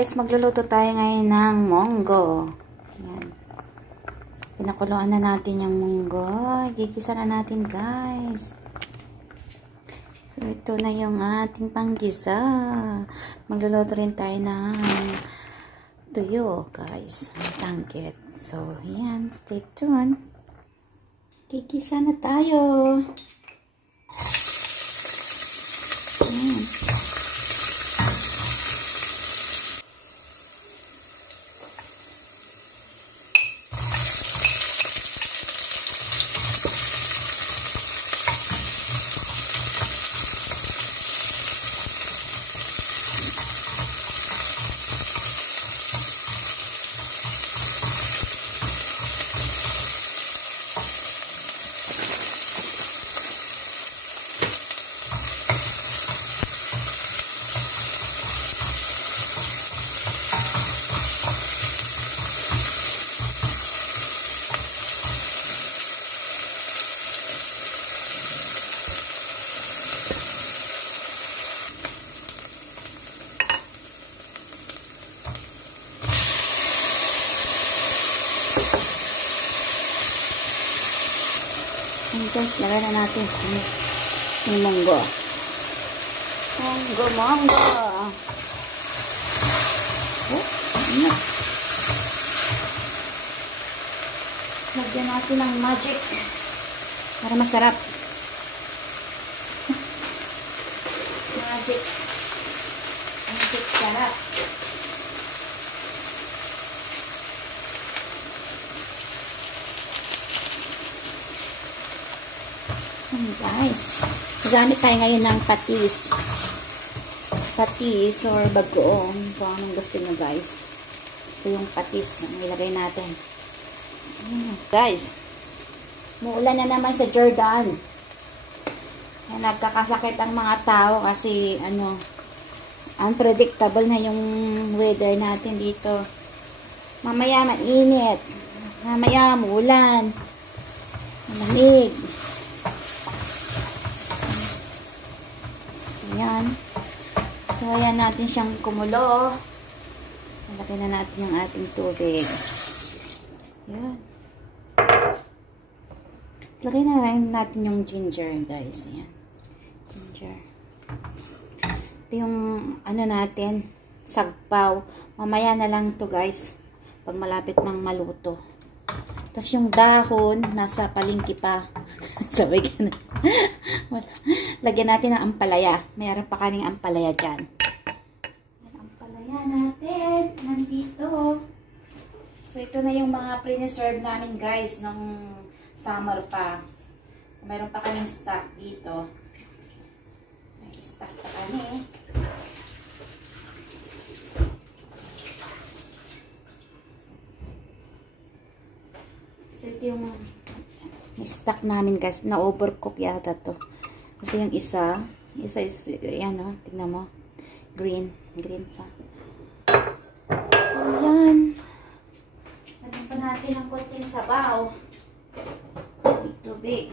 Guys, magluluto tayo ngayon ng munggo. Ayan. Pinakuluan na natin yung munggo. Gigisa na natin, guys. So, ito na yung ating panggisa. Magluluto rin tayo ng tuyo, guys. Tangkit. So, ayan. Stay tuned. Gigisa na tayo. Ayan. And guys, lagay na natin yung munggo. Munggo. Oh, ano? Lagyan natin ng magic para masarap. Magic sarap. Guys, gamit tayo ngayon ng patis or bagoong, kung anong gusto nyo, guys. So yung patis ang ilagay natin. Guys, muulan na naman sa Jordan. Nagkakasakit ang mga tao kasi unpredictable na yung weather natin dito. Mamaya mainit, mamaya muulan, malamig. Ayan. So, ayan natin siyang kumulo. Lagyan na natin yung ating tubig. Ayan. Lagyan na rin natin yung ginger, guys. Ayan. Ginger. Ito yung, natin, sagpaw. Mamaya na lang to, guys. Pag malapit ng maluto. Tapos yung dahon, nasa palengke pa. Sabi ka na. Lagyan natin ng ampalaya. Mayroon pa kaming ampalaya dyan. Ang ampalaya natin. Nandito. So, ito na yung mga pre-reserve namin, guys, nung summer pa. So, mayroon pa kaming stock dito. May stock pa kami. So, ito yung stock namin, guys. Na-overcook yata to. Kasi yung isa is, yan o, tignan mo. Green pa. So, yan. Lagyan pa natin ang konting sabaw. Tubig.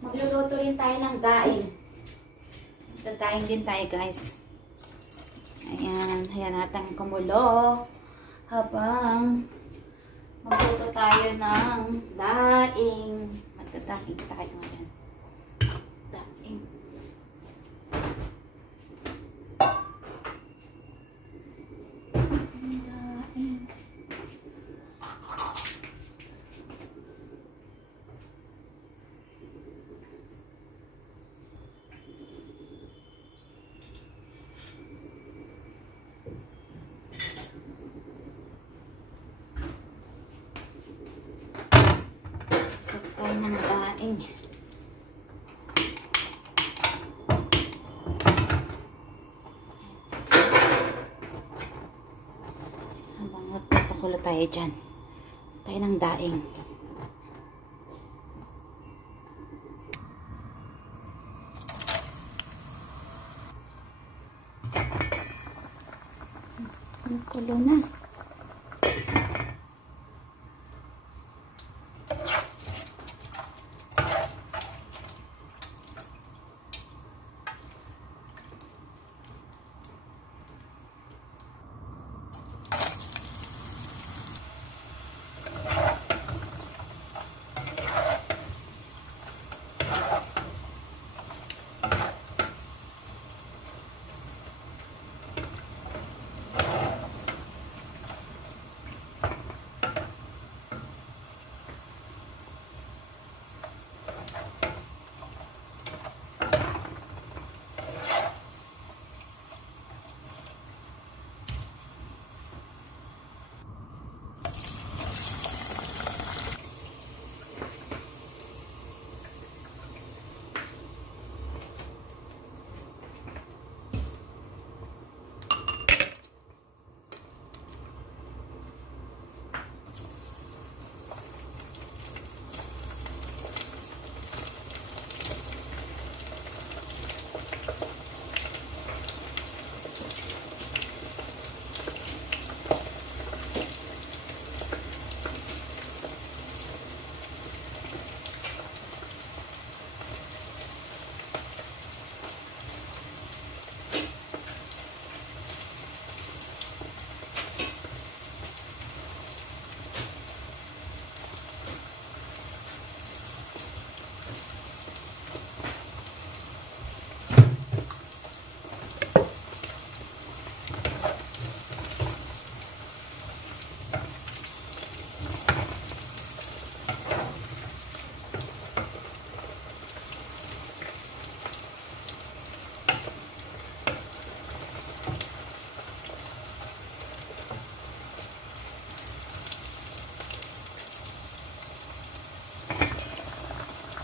Magluluto rin tayo ng daing. Daing din tayo, guys. Ayan. Ayan natin kumulo. Habang magluto tayo ng daing. Magdadaing tayo ngayon. Daing. Tayo ng daing. Habang magpapakulo tayo dyan. Tayo ng daing. Kulo na.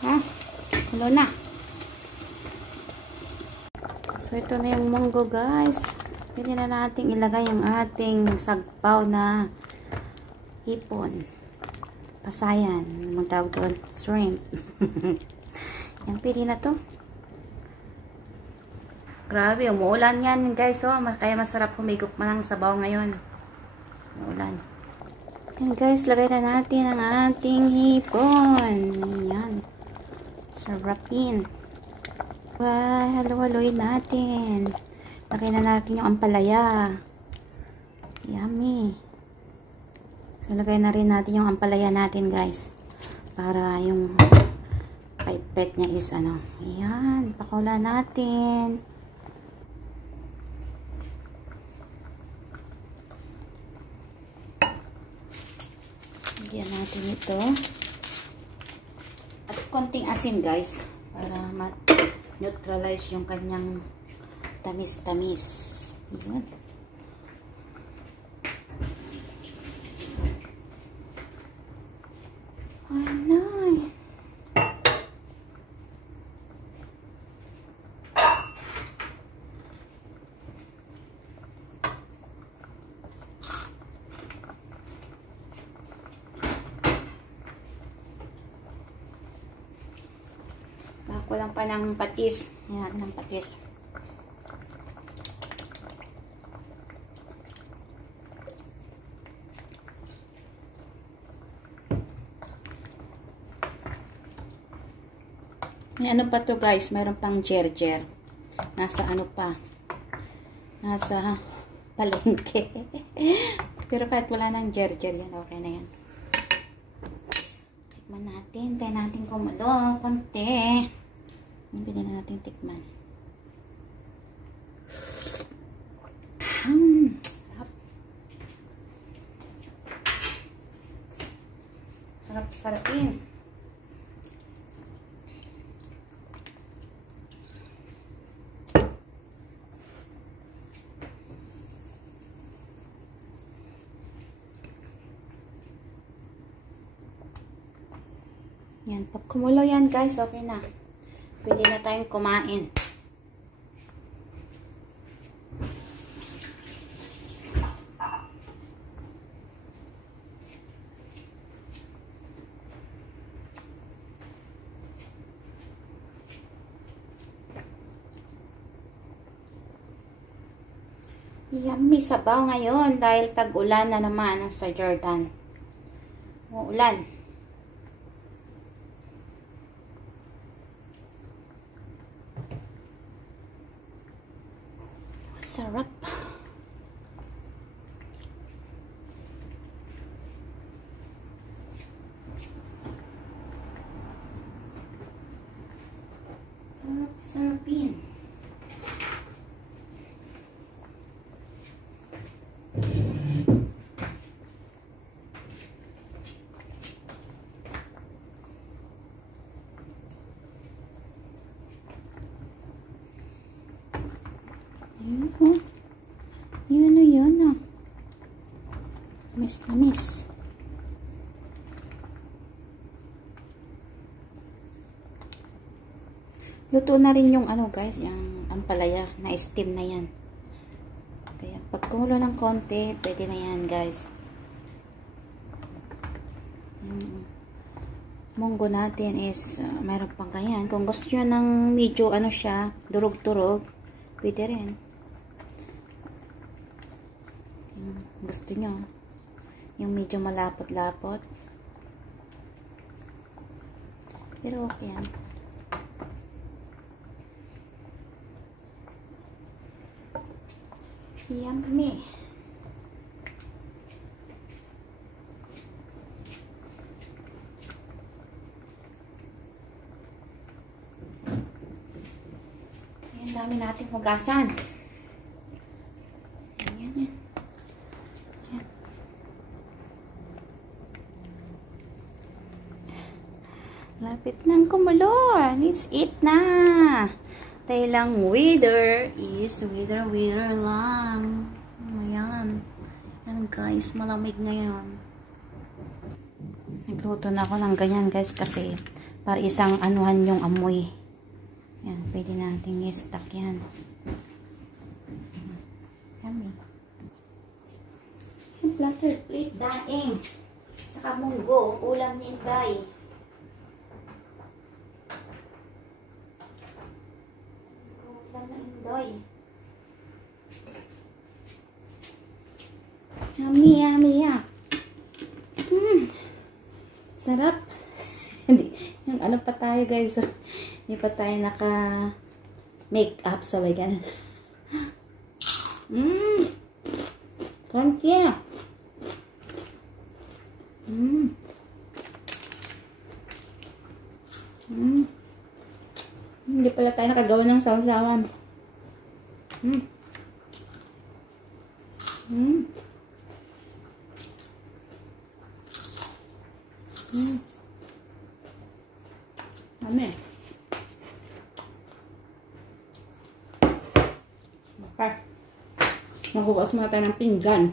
Ha? Kulo na. So, ito na yung munggo, guys. Pwede na natin ilagay yung ating sagpaw na hipon. Pasayan. Anong tawag doon? Shrimp. Yan, pwede na to. Grabe, umuulan yan, guys. Oh, kaya masarap humigop man ng sabaw ngayon. Umuulan. Yan, guys. Lagay na natin ang ating hipon. Yan. Sarapin. Halo-haloyin natin. Lagay na natin yung ampalaya. Yummy. So, lagay na rin natin yung ampalaya natin, guys. Para yung pait-pait niya is ano. Ayan. Pakula natin. Lagyan natin ito. At konting asin, guys. Para ma-neutralize yung kanyang tamis-tamis. Ayan. Ay. Kulang pa ng patis. Ayan natin ng patis. May ano pa to, guys? Mayroon pang jer-jer. Nasa ano pa? Nasa palengke. Pero kahit wala nang jer-jer yan, okay na yan. Tikman natin. Tayo natin kumulo. Konti. Pwede na natin tikman. Sarap. Sarap-sarapin. Yan. Pag kumulo yan, guys, okay na. Pwede na tayong kumain. Yummy sabaw ngayon dahil tag-ulan na naman sa Jordan. Uulan. Sarap. Sarapin. Yun na. Tamis. Luto na rin yung ano, guys, yung ampalaya na steam na yan. Kaya pag kumulo ng konti, pwede na yan, guys. Yung munggo natin is mayroon pang ganyan. Kung gusto nyo ng medyo ano siya, durog-durog, pwede rin. Gusto nyo yung medyo malapot-lapot, pero okay yan. Yummy. Ayan, dami nating hugasan. Ayan. Lapit ng kumulo. Let's eat na. Tayo lang weather is weather lang. Ayan. Ayan, guys. Malamig ngayon. Nagluto na ako ng ganyan, guys, kasi Para isang anuhan yung amoy. Yan, pwede natin i-stack yan. Yummy. Yung platter plate, daing. Saka munggo, ulam ni Inday. Ulam ni Inday. Yummy, yummy, yeah. Sarap. Hindi, yung ano pa tayo guys. Hindi pa tayo naka make up sa ganun. Crunchy. Hindi pala tayo nakagawa ng sausawan. Dami. Okay. Magbukas muna tayo ng pinggan.